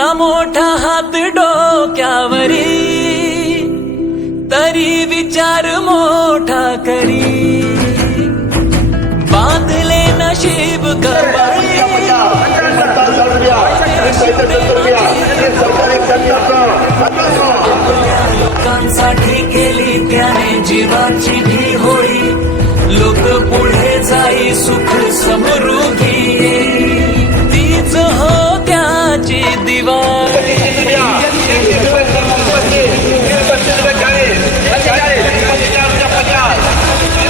ना मोठा हात डोक्यावरी तरी विचार मोठा करी. बांधले नशीब कपाळी लोकांसाठी केली त्याने जीवाची भी होळी. लोक पुढे जाई सुख समृद्धी.